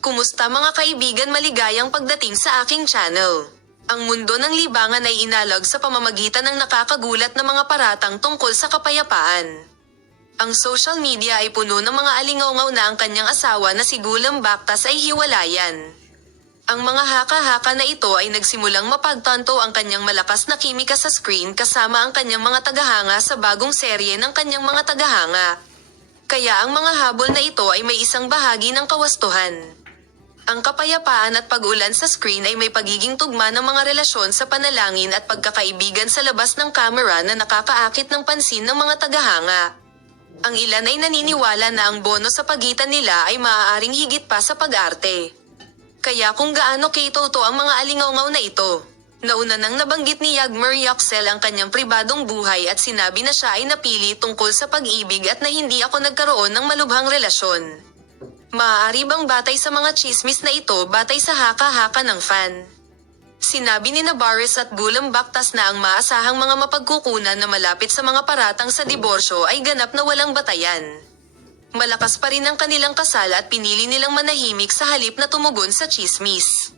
Kumusta mga kaibigan, maligayang pagdating sa aking channel. Ang mundo ng libangan ay inalog sa pamamagitan ng nakakagulat na mga paratang tungkol sa kapayapaan. Ang social media ay puno ng mga alingaungaw na ang kanyang asawa na si Gulam Baktas ay hiwalayan. Ang mga haka-haka na ito ay nagsimulang mapagtanto ang kanyang malakas na kimika sa screen kasama ang kanyang mga tagahanga sa bagong serye ng kanyang mga tagahanga. Kaya ang mga habol na ito ay may isang bahagi ng kawastuhan. Ang kapayapaan at pag-ulan sa screen ay may pagiging tugma ng mga relasyon sa panalangin at pagkakaibigan sa labas ng kamera na nakakaakit ng pansin ng mga tagahanga. Ang ilan ay naniniwala na ang bono sa pagitan nila ay maaaring higit pa sa pag-arte. Kaya kung gaano kay-toto ang mga alingaungaw na ito. Nauna nang nabanggit ni Yagmer Yoxel ang kanyang pribadong buhay at sinabi na siya ay napili tungkol sa pag-ibig at na hindi ako nagkaroon ng malubhang relasyon. Maaari bang batay sa mga chismis na ito batay sa haka-haka ng fan? Sinabi ni Boris at Gulam Baktas na ang maasahang mga mapagkukunan na malapit sa mga paratang sa diborsyo ay ganap na walang batayan. Malakas pa rin ang kanilang kasal at pinili nilang manahimik sa halip na tumugon sa chismis.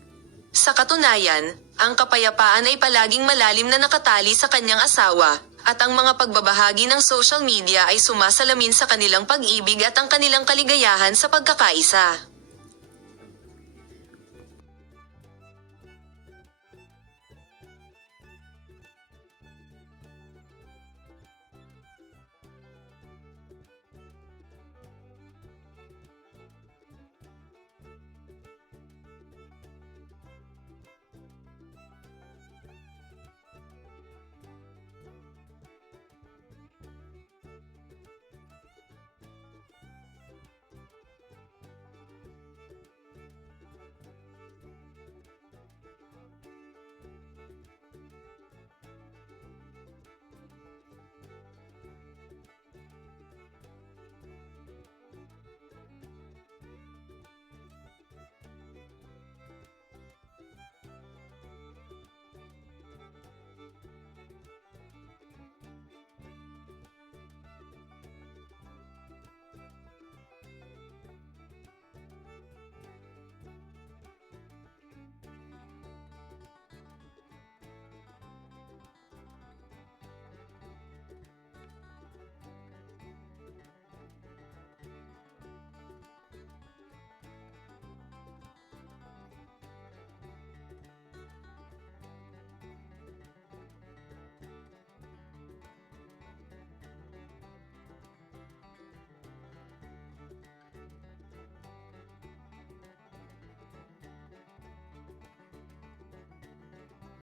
Sa katunayan, ang kapayapaan ay palaging malalim na nakatali sa kanyang asawa, at ang mga pagbabahagi ng social media ay sumasalamin sa kanilang pag-ibig at ang kanilang kaligayahan sa pagkakaisa.